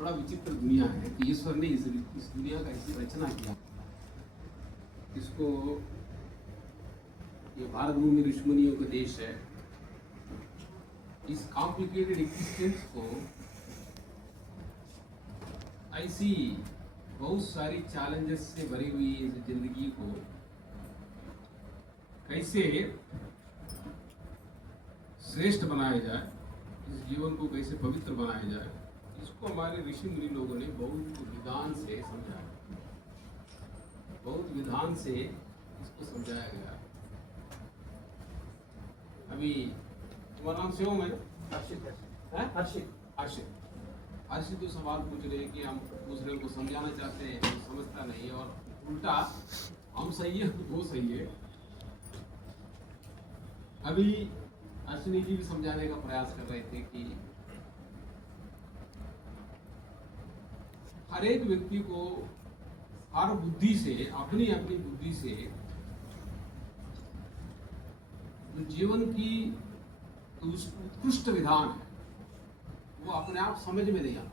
बड़ा विचित्र दुनिया है कि ईश्वर ने इस दुनिया का ऐसी रचना किया। इसको ये भारत भूमि ऋषिमुनियों का देश है। इस कॉम्प्लिकेटेड एग्जिस्टेंस को ऐसी बहुत सारी चैलेंजेस से भरी हुई इस जिंदगी को कैसे श्रेष्ठ बनाया जाए, इस जीवन को कैसे पवित्र बनाया जाए, इसको हमारे ऋषि मुनि लोगों ने बहुत विधान से समझाया, बहुत विधान से इसको समझाया गया। अभी तुम्हारा नाम शिवम है? हर्षित जो सवाल पूछ रहे हैं कि हम दूसरे को समझाना चाहते हैं, तो समझता नहीं है, और उल्टा हम सही है वो सही है। अभी अश्विनी जी भी समझाने का प्रयास कर रहे थे कि हर एक व्यक्ति को हर बुद्धि से, अपनी अपनी बुद्धि से जो जीवन की उत्कृष्ट विधान है वो अपने आप समझ में नहीं आता।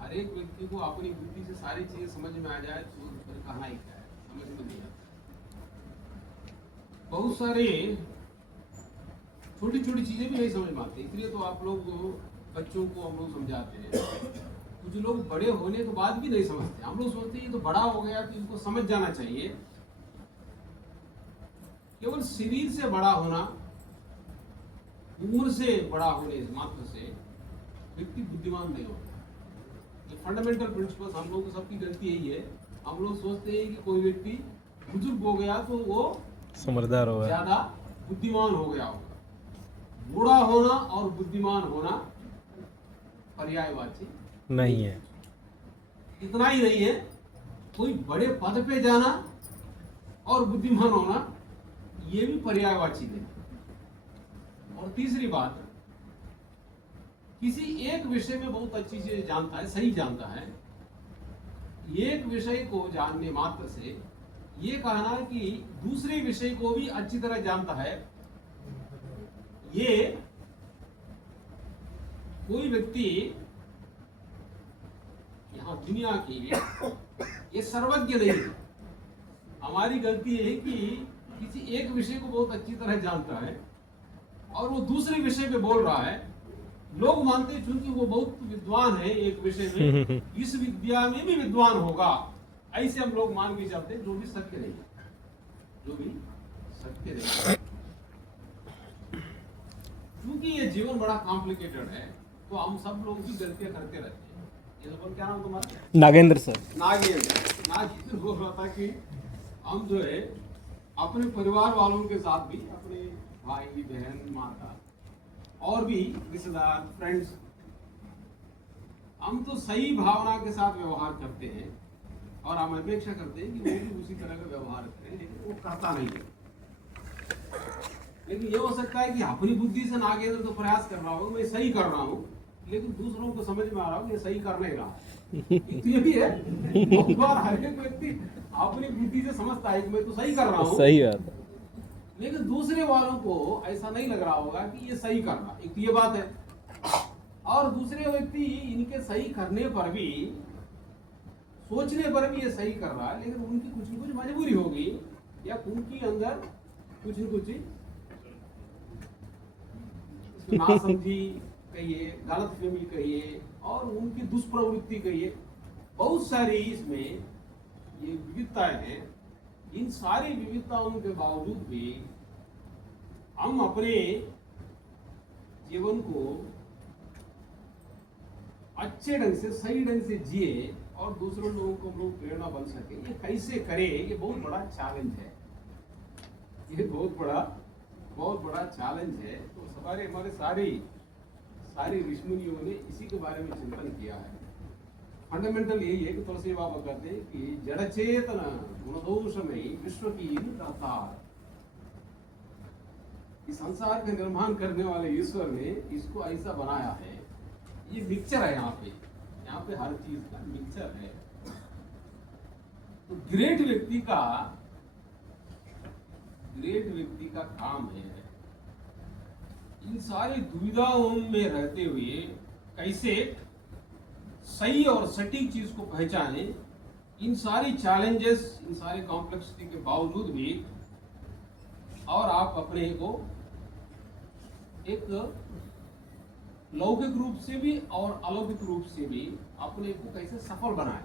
हर एक व्यक्ति को अपनी बुद्धि से सारी चीजें समझ में आ जाए तो फिर कहाँ ही क्या है, समझ में नहीं आता। बहुत सारे छोटी छोटी चीजें भी नहीं समझ में आती, इसलिए तो आप लोग बच्चों को हम लोग समझाते हैं। कुछ लोग बड़े होने के बाद भी नहीं समझते। हम लोग सोचते हैं ये तो बड़ा हो गया तो इनको समझ जाना चाहिए। केवल शरीर से बड़ा होना, उम्र से बड़ा होने मात्र से व्यक्ति बुद्धिमान नहीं होता। ये फंडामेंटल प्रिंसिपल्स हम लोग सबकी गलती यही है। हम लोग सोचते हैं कि कोई व्यक्ति बुजुर्ग हो गया तो वो समझदार होगा, ज्यादा बुद्धिमान हो गया होगा। बूढ़ा होना और बुद्धिमान होना पर्यायवाची नहीं है। इतना ही नहीं है, कोई बड़े पद पे जाना और बुद्धिमान होना ये भी पर्यायवाची नहीं। और तीसरी बात, किसी एक विषय में बहुत अच्छी चीज जानता है, सही जानता है, एक विषय को जानने मात्र से ये कहना कि दूसरे विषय को भी अच्छी तरह जानता है, ये कोई व्यक्ति यहाँ दुनिया की ये सर्वज्ञ नहीं है। हमारी गलती ये है कि किसी एक विषय को बहुत अच्छी तरह जानता है और वो दूसरे विषय पे बोल रहा है। लोग मानते हैं चूंकि वो बहुत विद्वान है एक विषय में, इस विद्या में भी विद्वान होगा, ऐसे हम लोग मान के चलते हैं, जो भी सत्य नहीं है, जो भी सत्य नहीं है। क्योंकि ये जीवन बड़ा कॉम्प्लिकेटेड है तो हम सब लोग भी गलतियां करते रहते हैं। ये लोग, क्या नाम तुम्हारा? नागेंद्र सर। नागेंद्र बोल रहा था कि हम जो है अपने परिवार वालों के साथ भी, अपने भाई बहन माता और भी रिश्तेदार फ्रेंड्स, हम तो सही भावना के साथ व्यवहार करते हैं और हम अपेक्षा करते हैं कि वो भी उसी तरह का व्यवहार करें, लेकिन वो करता नहीं है। लेकिन ये हो सकता है कि अपनी बुद्धि से नागेंद्र तो प्रयास कर रहा हूँ, मैं सही कर रहा हूँ, लेकिन दूसरों को समझ में आ रहा हूँ ये सही कर नहीं रहा। ये भी है, बहुत बार हर एक व्यक्ति अपनी बुद्धि से समझता है कि मैं तो सही कर रहा हूँ, सही बात है, लेकिन दूसरे वालों को ऐसा नहीं लग रहा होगा कि ये सही कर रहा। एक ये बात है। और दूसरे व्यक्ति इनके सही करने पर भी, सोचने पर भी ये सही कर रहा है, लेकिन उनकी कुछ न कुछ मजबूरी होगी या उनकी अंदर कुछ न कुछ नासमझी कहिए, गलत फहमी कहिए और उनकी दुष्प्रवृत्ति कहिए, बहुत सारी इसमें ये विविधताएं हैं। इन सारी विविधताओं के बावजूद भी हम अपने जीवन को अच्छे ढंग से, सही ढंग से जिए और दूसरों लोगों को हम लोग प्रेरणा बन सके, ये कैसे करें, ये बहुत बड़ा चैलेंज है। ये बहुत बड़ा चैलेंज है। तो हमारे सारे ऋषिमुनियों ने इसी के बारे में चिंतन किया है। फंडामेंटल यही है कि तुलसी बाबा कहते हैं कि जड़ चेतन गुणदोष में विश्व की अवतार, इस संसार का निर्माण करने वाले ईश्वर ने इसको ऐसा बनाया है। ये मिक्सचर है, यहाँ पे हर चीज का मिक्सचर है। तो ग्रेट व्यक्ति का काम है इन सारी दुविधाओं में रहते हुए कैसे सही और सटीक चीज को पहचाने, इन सारी चैलेंजेस, इन सारी कॉम्प्लेक्सिटी के बावजूद भी, और आप अपने को एक लौकिक रूप से भी और अलौकिक रूप से भी अपने को कैसे सफल बनाए,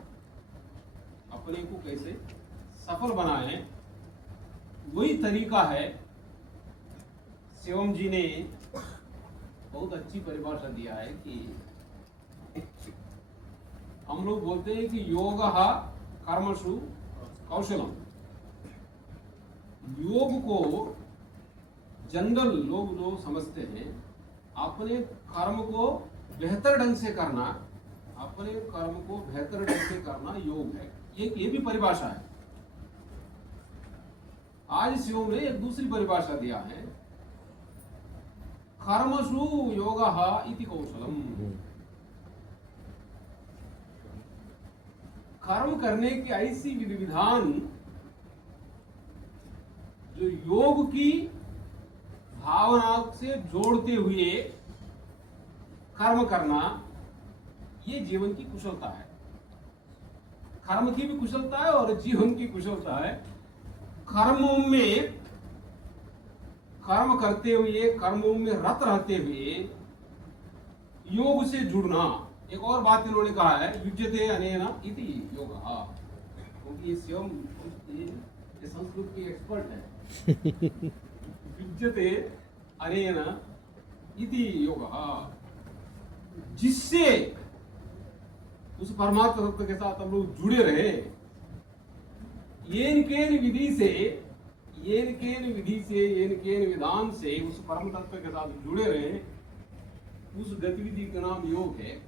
अपने को कैसे सफल बनाए, वही तरीका है। शिवम जी ने बहुत अच्छी परिभाषा दिया है कि हम लोग बोलते हैं कि योग कर्मसु कौशलम। योग को जनरल लोग जो समझते हैं, अपने कर्म को बेहतर ढंग से करना, अपने कर्म को बेहतर ढंग से करना योग है। ये भी परिभाषा है। आज शिवम ने एक दूसरी परिभाषा दिया है, कर्मसु योगः इति कौशलम। कर्म करने की ऐसी विधि विधान जो योग की भावना से जोड़ते हुए कर्म करना, ये जीवन की कुशलता है। कर्म की भी कुशलता है और जीवन की कुशलता है। कर्मों में कर्म करते हुए, कर्मों में रत रहते हुए योग से जुड़ना। एक और बात इन्होंने कहा है, युज्यते अनेन इति योगः, क्योंकि ये शिवम ये संस्कृत की एक्सपर्ट है। युज्यते अनेन इति योगः, जिससे उस परमात्मा तत्व के साथ हम लोग जुड़े रहे। येन केन विधि से, येन केन विधि से, येन केन विधान से उस परम तत्व के साथ जुड़े रहे, उस गतिविधि का नाम योग है।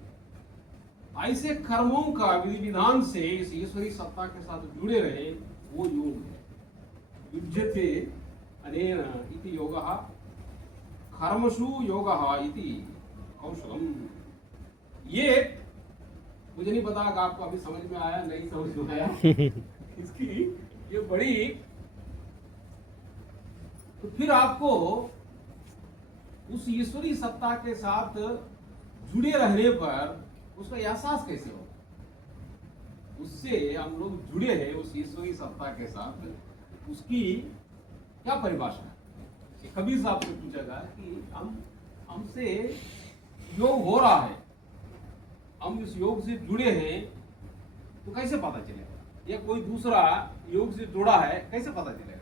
ऐसे कर्मों का विधि विधान से इस ईश्वरी सत्ता के साथ जुड़े रहे, वो योग है। युज्यते अनेन इति योगः कर्मसु योगः इति कौशलम। ये मुझे नहीं पता कि आपको अभी समझ में आया नहीं समझ में आया। इसकी ये बड़ी, तो फिर आपको उस ईश्वरी सत्ता के साथ जुड़े रहने पर उसका एहसास कैसे हो? उससे हम लोग जुड़े हैं उस ईश्वरी सत्ता के साथ, उसकी क्या परिभाषा है? कबीर साहब से पूछा गया कि हमसे योग हो रहा है, हम इस योग से जुड़े हैं, तो कैसे पता चलेगा? या कोई दूसरा योग से जुड़ा है, कैसे पता चलेगा?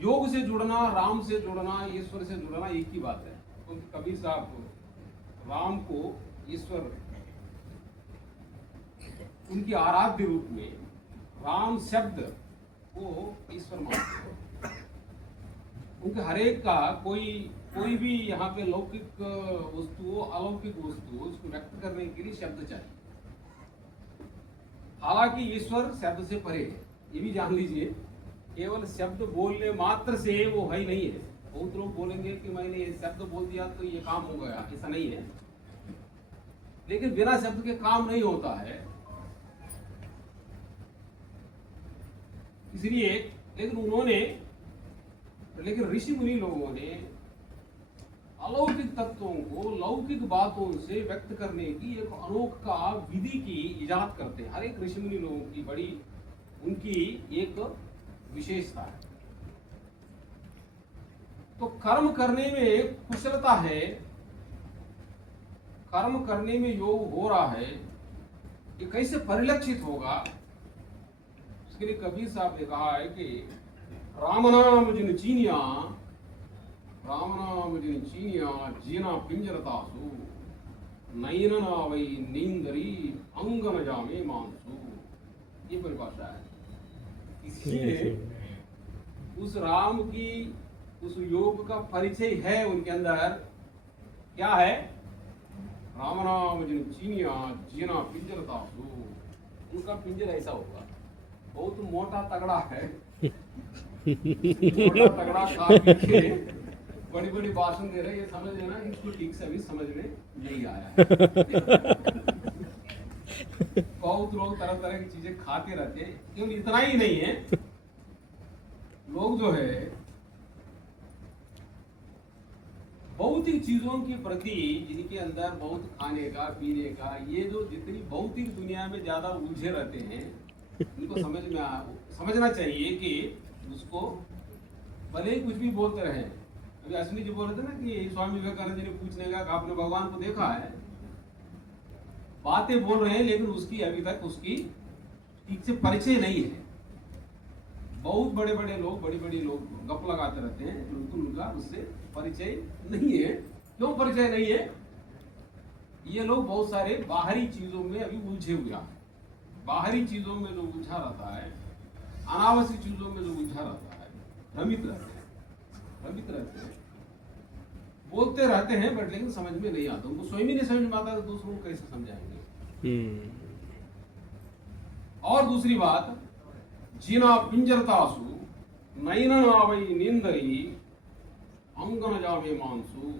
योग से जुड़ना, राम से जुड़ना, ईश्वर से जुड़ना एक ही बात है। क्योंकि कबीर साहब राम को ईश्वर, उनकी आराध्य रूप में राम शब्द को ईश्वर मानते हैं। उनके हरेक का कोई भी यहाँ पे लौकिक वस्तु हो, अलौकिक वस्तु हो, उसको व्यक्त करने के लिए शब्द चाहिए। हालांकि ईश्वर शब्द से परे है, ये भी जान लीजिए। केवल शब्द बोलने मात्र से वो है ही नहीं है। बहुत लोग बोलेंगे कि मैंने ये शब्द बोल दिया तो ये काम हो गया, ऐसा नहीं है। लेकिन बिना शब्द के काम नहीं होता है। इसलिए लेकिन ऋषि मुनि लोगों ने अलौकिक तत्वों को लौकिक बातों से व्यक्त करने की एक अनोखा विधि की इजाद करते हैं। हर एक ऋषि मुनि लोगों की बड़ी उनकी एक विशेषता है। तो कर्म करने में कुशलता है, कर्म करने में योग हो रहा है, ये कैसे परिलक्षित होगा? उसके लिए कबीर साहब ने कहा है कि राम नाम जिन चीनिया, राम नाम जिन चीनिया जीना पिंजरतासु, नयन नावई नींदरी अंग न जामे मानसु। ये परिभाषा है। इसलिए उस राम की, उस योग का परिचय है उनके अंदर। क्या है? राम नाम जिन चीनिया जीना पिंजरतासु। उनका पिंजर ऐसा होगा, बहुत मोटा तगड़ा है। मोटा तगड़ा खा पी के बड़ी बड़ी भाषण दे रहे, ये समझ लेना इसको ठीक से अभी समझ में नहीं आया है। बहुत लोग तरह तरह की चीजें खाते रहते हैं। केवल इतना ही नहीं है, लोग जो है भौतिक चीजों के प्रति जिनके अंदर बहुत खाने का पीने का, ये जो जितनी भौतिक दुनिया में ज्यादा उलझे रहते हैं, उनको समझना चाहिए कि उसको भले ही कुछ भी बोलते रहे। अभी अश्विनी जी बोल रहे थे ना कि स्वामी विवेकानंद जी ने पूछने का कि आपने भगवान को देखा है, बातें बोल रहे हैं लेकिन उसकी अभी तक उसकी ठीक से परिचय नहीं है। बहुत बड़े बड़े लोग, बड़ी बड़ी लोग गप लगाते रहते हैं, बिल्कुल उनका उससे परिचय नहीं है। क्यों परिचय नहीं है? ये लोग बहुत सारे बाहरी चीजों में अभी उलझे हुए हैं। बाहरी चीजों में जो उलझा रहता है, अनावश्यक चीजों में जो उलझा रहता है, भ्रमित रहते हैं, बोलते रहते हैं, बट लेकिन समझ में नहीं आता। उनको स्वयं ही नहीं समझ में आता तो दूसरों को कैसे समझाएंगे? और दूसरी बात, जीना पिंजरतासु नैनन आवै नींदरी अंगन जावे मांसु,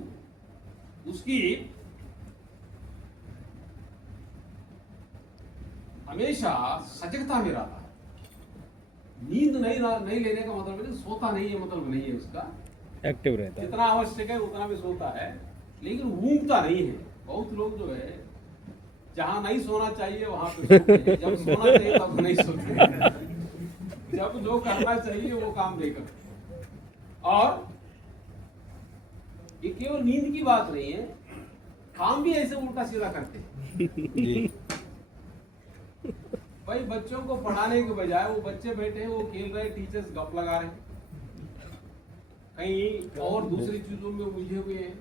उसकी हमेशा सजगता में रहता है। नींद नहीं लेने का मतलब है सोता नहीं है, मतलब नहीं है उसका, एक्टिव रहता है, जितना आवश्यक है उतना भी सोता है, लेकिन ऊँगता नहीं है। बहुत लोग जो है जहां नहीं सोना चाहिए वहां पे सोते हैं, जब सोना चाहिए तब नहीं सोते, जब जो करना चाहिए वो काम नहीं करते। और ये केवल नींद की बात नहीं है, काम भी ऐसे उल्टा सीधा करते हैं। भाई बच्चों को पढ़ाने के बजाय वो बच्चे बैठे हैं, वो खेल रहे, टीचर्स गप लगा रहे हैं, कहीं और दूसरी चीजों में उलझे हुए हैं।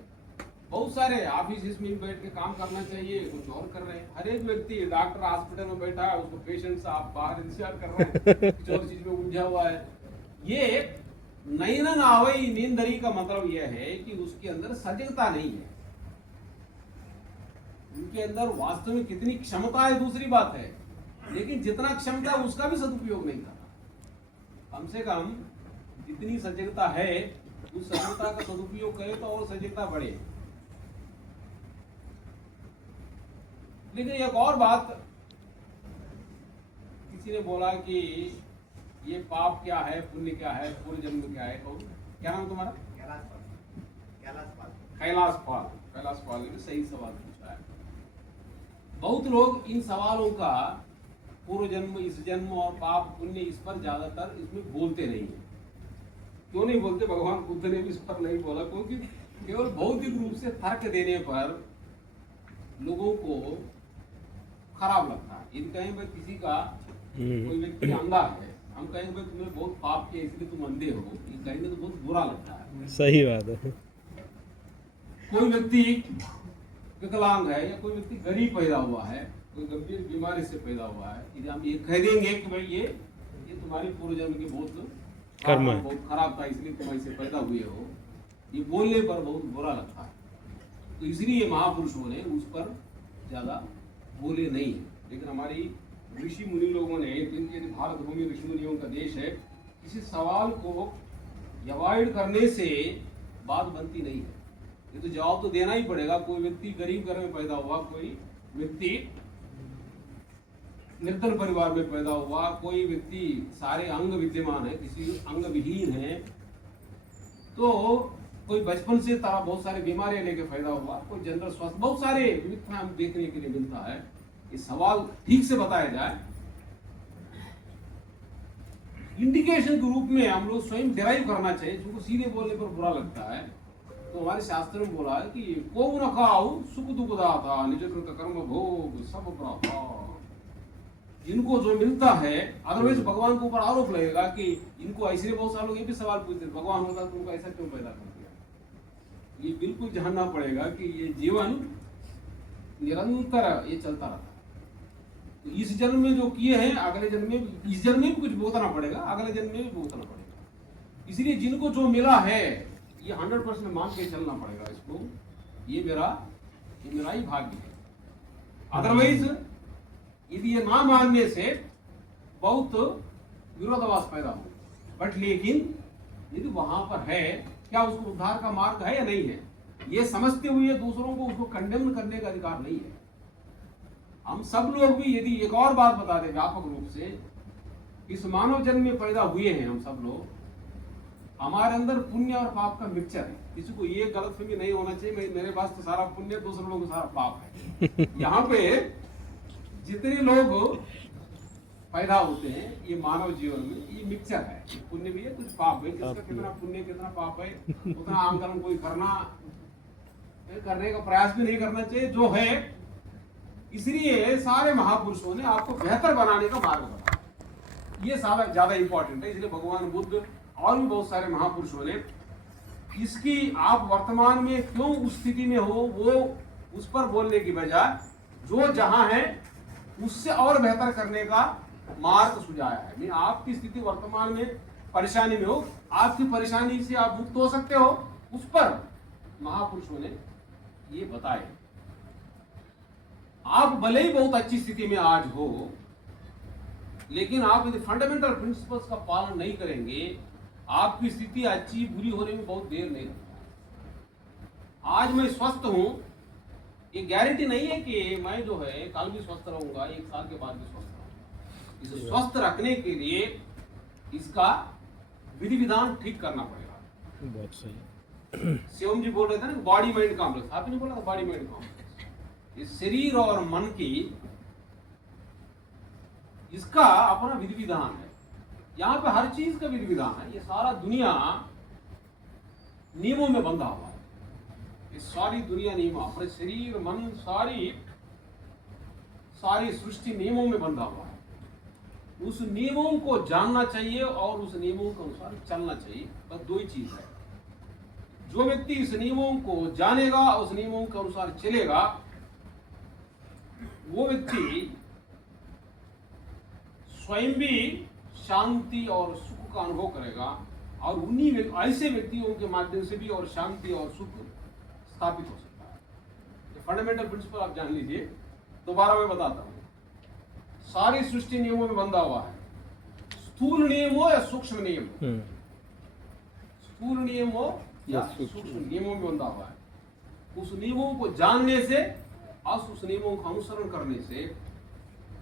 बहुत सारे ऑफिस में बैठ के काम करना चाहिए, कुछ और कर रहे हैं। हर एक व्यक्ति, डॉक्टर हॉस्पिटल में बैठा है, उसको पेशेंट्स आप बाहर इंतजार कर रहे हैं, कुछ और चीज में उलझा हुआ है। ये नैनन आवै नींदरी का मतलब यह है कि उसके अंदर सजगता नहीं है। उनके अंदर वास्तव में कितनी क्षमता है दूसरी बात है, लेकिन जितना क्षमता है उसका भी सदुपयोग नहीं कर रहा। कम से कम जितनी सजगता है उस सजगता का सदुपयोग करे तो और सजगता बढ़े। लेकिन एक और बात, किसी ने बोला कि ये पाप क्या है, पुण्य क्या है, पूर्व जन्म क्या है। कौन, क्या नाम तुम्हारा? कैलाश पाल ने सही सवाल पूछा है। बहुत लोग इन सवालों का पूर्व जन्म, इस जन्म और पाप पुण्य, इस पर ज्यादातर इसमें बोलते नहीं है। क्यों नहीं बोलते? भगवान बुद्ध ने भी इस पर नहीं बोला, क्योंकि केवल भौतिक रूप से तर्क देने पर लोगों को खराब लगता है। यदि कहीं पर किसी का कोई व्यक्ति अंधा है, हम कहेंगे भाई तुम्हें बहुत पाप किया इसलिए तुम अंधे हो, ये कहेंगे तो बहुत बुरा लगता है। सही बात है। कोई व्यक्ति विकलांग है या कोई व्यक्ति गरीब पैदा हुआ है, कोई गंभीर बीमारी से पैदा हुआ है, यदि हम ये कह देंगे कि भाई ये तुम्हारी पूर्व जन्म की बहुत कर्म है, बहुत खराब था इसलिए तुम ऐसे पैदा हुए हो, ये बोलने पर बहुत बुरा लगता है। तो इसलिए महापुरुषों ने उस पर ज्यादा बोले नहीं है। लेकिन हमारी ऋषि मुनि लोगों ने, क्योंकि भारत भूमि ऋषि मुनियों का देश है, किसी सवाल को अवॉइड करने से बात बनती नहीं है। ये तो जवाब तो देना ही पड़ेगा। कोई व्यक्ति गरीब घर में पैदा हुआ, कोई व्यक्ति निर्धन परिवार में पैदा हुआ, कोई व्यक्ति सारे अंग विद्यमान है, किसी अंग विहीन है, तो कोई बचपन से तरह बहुत सारे बीमारियां लेके पैदा हुआ, कोई जनरल स्वास्थ्य, बहुत सारे विविधता हम देखने के लिए मिलता है। ये सवाल ठीक से बताया जाए, इंडिकेशन के रूप में हम लोग स्वयं डिराइव करना चाहिए, जिनको सीधे बोलने पर बुरा लगता है। तो हमारे शास्त्र में बोला है कि को न खाओ सुख दुख दाता, निज कृत कर्म भोग सब प्राप्ता। इनको जो मिलता है, अदरवाइज भगवान के ऊपर आरोप लगेगा कि इनको ऐसे। बहुत सारे लोग ये भी सवाल पूछते हैं, भगवान होता तो उनको ऐसा क्यों पैदा कर दिया? ये बिल्कुल जानना पड़ेगा कि ये जीवन निरंतर ये चलता रहता है। तो इस जन्म में जो किए हैं, अगले जन्म में, इस जन्म में भी कुछ भुगतना पड़ेगा, अगले जन्म में भी भुगतना पड़ेगा। इसलिए जिनको जो मिला है ये 100% मान के चलना पड़ेगा इसको, ये मेरा ही भाग्य है। अदरवाइज यदि ये ना मानने से बहुत विरोधाभास पैदा हो। बट लेकिन यदि वहां पर है, क्या उसको उद्धार का मार्ग है या नहीं है, ये समझते हुए दूसरों को उसको कंडेम करने का अधिकार नहीं है। हम सब लोग भी, यदि एक और बात बता दें व्यापक रूप से, इस मानव जन्म में पैदा हुए हैं हम सब लोग, हमारे अंदर पुण्य और पाप का मिक्सचर है। किसी को ये गलतफहमी नहीं होना चाहिए मेरे पास तो सारा पुण्य, दूसरे लोगों को सारा पाप है। यहाँ पे जितने लोग पैदा होते हैं ये मानव जीवन में, ये मिक्सचर है, कुछ पुण्य भी है कुछ पाप है। किसका कितना पुण्य कितना पाप है उतना आंकलन कोई करने का प्रयास भी नहीं करना चाहिए जो है। इसलिए सारे महापुरुषों ने आपको बेहतर बनाने का मार्ग बताया, ये सारा ज्यादा इंपॉर्टेंट है। इसलिए भगवान बुद्ध और भी बहुत सारे महापुरुषों ने इसकी आप वर्तमान में क्यों उस स्थिति में हो वो उस पर बोलने की बजाय जो जहां है उससे और बेहतर करने का मार्ग सुझाया है। मैं आपकी स्थिति वर्तमान में परेशानी में हो, आपकी परेशानी से आप मुक्त हो सकते हो, उस पर महापुरुषों ने ये बताए। आप भले ही बहुत अच्छी स्थिति में आज हो, लेकिन आप यदि फंडामेंटल प्रिंसिपल्स का पालन नहीं करेंगे आपकी स्थिति अच्छी बुरी होने में बहुत देर नहीं लगता। आज मैं स्वस्थ हूं ये गारंटी नहीं है कि मैं जो है कल भी स्वस्थ रहूंगा, एक साल के बाद भी स्वस्थ रहूंगा। इसे स्वस्थ रखने के लिए इसका विधि विधान ठीक करना पड़ेगा। बहुत सही। शिवम जी बोल रहे थे ना बॉडी माइंड कॉम्प्लेक्स, आपने बोला था बॉडी माइंड कॉम्प्लेक्स। इस शरीर और मन की इसका अपना विधि विधान है। यहाँ पे हर चीज का विधि विधान है। ये सारा दुनिया नियमों में बंधा हुआ है। ये सारी दुनिया नियमों, अपने शरीर मन सारी सृष्टि नियमों में बंधा हुआ है। उस नियमों को जानना चाहिए और उस नियमों के अनुसार चलना चाहिए। बस दो ही चीज है। जो व्यक्ति इस नियमों को जानेगा, उस नियमों के अनुसार चलेगा, वो व्यक्ति स्वयं भी शांति और सुख का अनुभव करेगा और उन्हीं ऐसे व्यक्तियों के माध्यम से भी और शांति और सुख स्थापित हो सकता है। ये फंडामेंटल प्रिंसिपल आप जान लीजिए। दोबारा मैं बताता हूं। सारी सृष्टि नियमों में बंधा हुआ है। स्थूल नियम हो या सूक्ष्म नियम हो, स्थूल नियम हो या सूक्ष्म नियमों में बंधा हुआ है। उस नियमों को जानने से और उस नियमों का अनुसरण करने से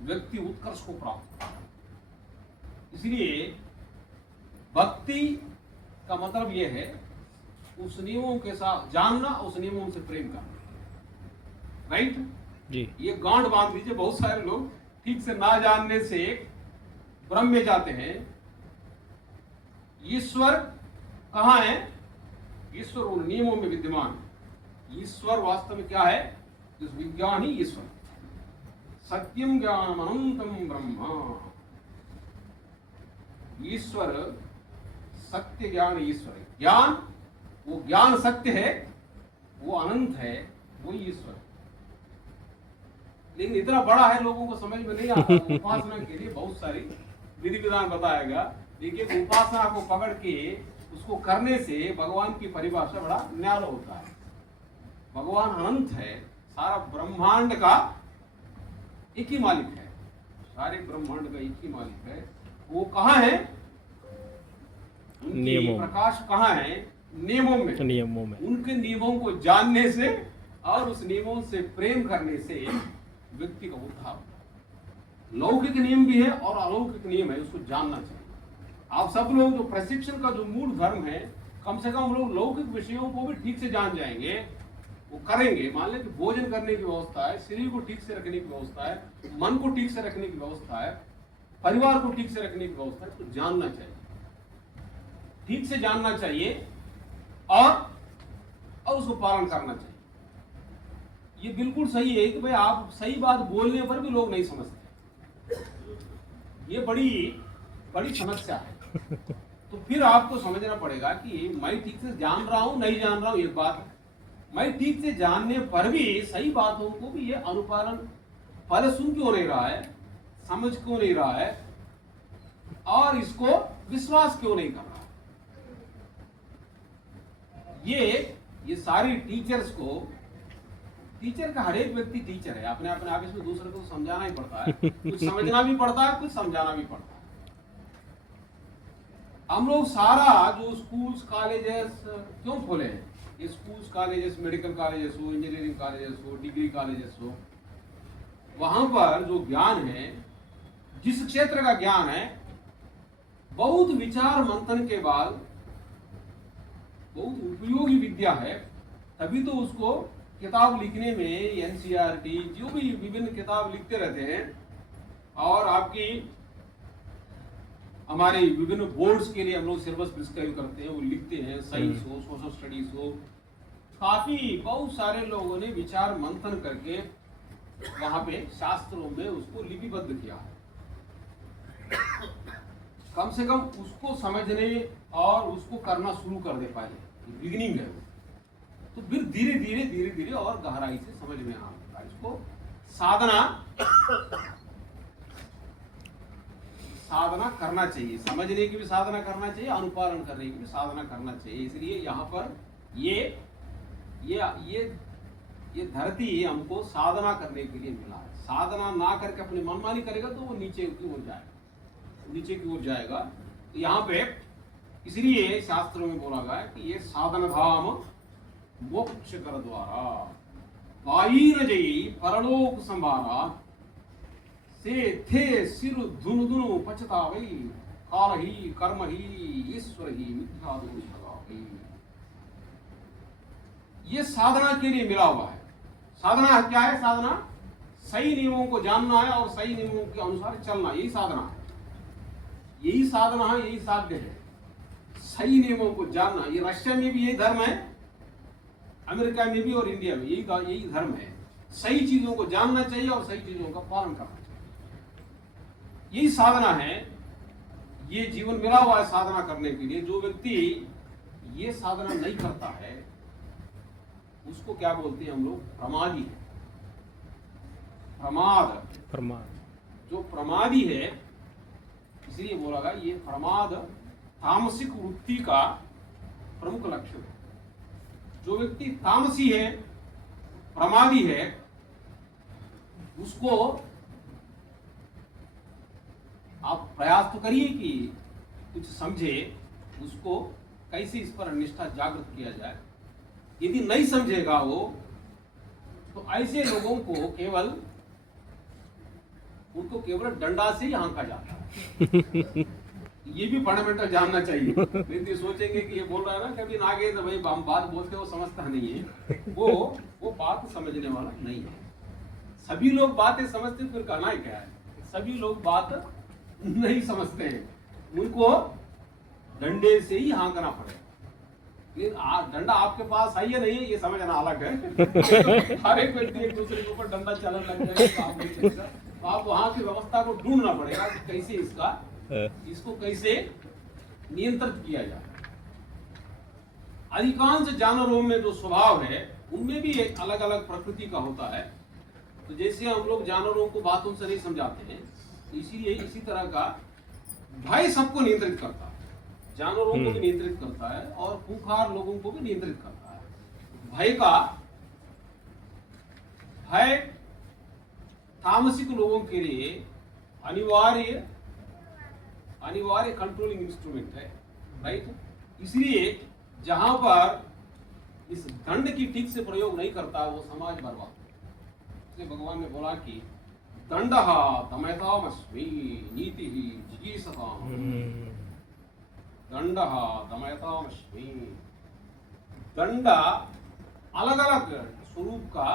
व्यक्ति उत्कर्ष को प्राप्त करता है। इसलिए भक्ति का मतलब यह है उस नियमों के साथ जानना, उस नियमों से प्रेम करना। राइट जी। ये गांठ बांध लीजिए। बहुत सारे लोग ठीक से ना जानने से भ्रम में जाते हैं। ईश्वर कहाँ है? ईश्वर उन नियमों में विद्यमान है। ईश्वर वास्तव में क्या है? इस विज्ञान ही ईश्वर। सत्यम ज्ञानम अनंतम ब्रह्म। ईश्वर सत्य ज्ञान ईश्वर है। ज्ञान वो ज्ञान सत्य है, वो अनंत है, वो ईश्वर है। लेकिन इतना बड़ा है लोगों को समझ में नहीं आता। उपासना के लिए बहुत सारी विधि विधान बताया गया। देखिए उपासना को पकड़ के उसको करने से भगवान की परिभाषा बड़ा न्यारा होता है। भगवान अनंत है, सारा ब्रह्मांड का एक ही मालिक है, सारे ब्रह्मांड का एक ही मालिक है। वो कहाँ है? नियमों। प्रकाश कहाँ है? नियमों में। नियमों में। उनके नियमों को जानने से और उस नियमों से प्रेम करने से व्यक्ति का उद्धार होता है। लौकिक नियम भी है और अलौकिक नियम है, उसको जानना चाहिए। आप सब लोग जो प्रशिक्षण का जो मूल धर्म है, कम से कम हम लोग लौकिक विषयों को भी ठीक से जान जाएंगे, वो करेंगे। मान लें कि भोजन करने की व्यवस्था है, शरीर को ठीक से रखने की व्यवस्था है, मन को ठीक से रखने की व्यवस्था है, परिवार को ठीक से रखने की व्यवस्था है, तो जानना चाहिए, ठीक से जानना चाहिए और उसको पालन करना चाहिए। ये बिल्कुल सही है कि भाई आप सही बात बोलने पर भी लोग नहीं समझते। ये बड़ी समस्या है। तो फिर आपको समझना पड़ेगा कि मैं ठीक से जान रहा हूं नहीं जान रहा हूं एक बात है, मैं ठीक से जानने पर भी सही बातों को भी ये अनुपालन पहले सुन क्यों नहीं रहा है, समझ क्यों नहीं रहा है और इसको विश्वास क्यों नहीं कर रहा। ये सारी टीचर्स को, टीचर का हर एक व्यक्ति टीचर है अपने अपने आप। इसमें दूसरे को समझाना ही पड़ता है, कुछ समझना भी पड़ता है, कुछ समझाना भी पड़ता है। हम लोग सारा जो स्कूल्स कॉलेजेस क्यों खोले हैं, ये स्कूल्स कॉलेजेस, मेडिकल कॉलेजेस हो, इंजीनियरिंग कॉलेजेस हो, डिग्री कॉलेजेस हो, वहां पर जो ज्ञान है, जिस क्षेत्र का ज्ञान है, बहुत विचार मंथन के बाद बहुत उपयोगी विद्या है। तभी तो उसको किताब लिखने में एनसीईआरटी जो भी विभिन्न किताब लिखते रहते हैं, और आपकी हमारे विभिन्न बोर्ड्स के लिए हम लोग सिलेबस प्रिस्क्राइब करते हैं, वो लिखते हैं, साइंस हो, सोशल स्टडीज हो, काफी बहुत सारे लोगों ने विचार मंथन करके वहां पे शास्त्रों में उसको लिपिबद्ध किया है। कम से कम उसको समझने और उसको करना शुरू कर दे, पहले बिगिनिंग है वो, तो फिर धीरे धीरे धीरे धीरे और गहराई से समझ में आता है। इसको साधना करना चाहिए, समझने की भी साधना करना चाहिए, अनुपालन करने की भी साधना करना चाहिए। इसलिए यहाँ पर ये धरती हमको साधना करने के लिए मिला है। साधना ना करके अपनी मनमानी करेगा तो वो नीचे की ओर जाएगा, नीचे की ओर जाएगा। तो यहाँ पे इसलिए शास्त्रों में बोला गया है कि ये साधन धाम मोक्ष कर द्वारा बाईर जई परलोक संभारा से थे सिर धुन धुनु पछतावई काल ही कर्म ही ईश्वर ही मिथ्या दोष लगावई। ये साधना के लिए मिला हुआ है। साधना क्या है? साधना सही नियमों को जानना है और सही नियमों के अनुसार चलना, यही साधना है। यही साधना है, यही साध्य है, सही नियमों को जानना। ये रशिया में भी यही धर्म है, अमेरिका में भी और इंडिया में यही धर्म है। सही चीजों को जानना चाहिए और सही चीजों का पालन करना चाहिए, यही साधना है। ये जीवन मिला हुआ है साधना करने के लिए। जो व्यक्ति ये साधना नहीं करता है उसको क्या बोलते हैं हम लोग? प्रमादी है। प्रमाद, जो प्रमादी है, इसलिए बोला गया ये प्रमाद तामसिक वृत्ति का प्रमुख लक्षण है। जो व्यक्ति तामसी है, प्रमादी है, उसको आप प्रयास तो करिए कि कुछ समझे, उसको कैसे इस पर निष्ठा जागृत किया जाए। यदि नहीं समझेगा वो, तो ऐसे लोगों को उनको केवल डंडा से ही हाँका जाता है। ये भी फंडामेंटल जानना चाहिए। यदि सोचेंगे कि ये बोल रहा है ना कभी नागे तो भाई हम बात बोलते हो समझता नहीं है, वो बात समझने वाला नहीं है। सभी लोग बातें समझते फिर कहना ही क्या है? सभी लोग बात नहीं समझते हैं, उनको डंडे से ही हाँकना पड़ेगा। डंडा आपके पास है या नहीं है ये समझना अलग है। हर एक व्यक्ति एक दूसरे के ऊपर डंडा चलने लग जाएगा, तो आप वहां की व्यवस्था को ढूंढना पड़ेगा कि कैसे इसको कैसे नियंत्रित किया जाए। अधिकांश जानवरों में जो स्वभाव है उनमें भी एक अलग अलग प्रकृति का होता है। तो जैसे हम लोग जानवरों को बातों से नहीं समझाते हैं, इसीलिए इसी तरह का भय सबको नियंत्रित करता है, जानवरों को भी नियंत्रित करता है और खूंखार लोगों को भी नियंत्रित करता है। भय तामसिक लोगों के लिए अनिवार्य कंट्रोलिंग इंस्ट्रूमेंट है, राइट। इसलिए जहां पर इस दंड की ठीक से प्रयोग नहीं करता वो समाज बर्बाद। इसलिए भगवान ने बोला कि दंडः दमयतामस्मि नीतिः जिगीषताम्। दंडः दमयतामस्मि। दंड अलग अलग स्वरूप का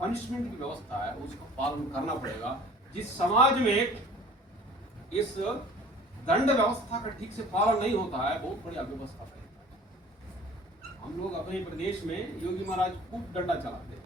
पनिशमेंट की व्यवस्था है, उसका पालन करना पड़ेगा। जिस समाज में इस दंड व्यवस्था का ठीक से पालन नहीं होता है, बहुत बड़ी अव्यवस्था है। हम लोग अपने प्रदेश में योगी महाराज खूब डंडा चलाते हैं।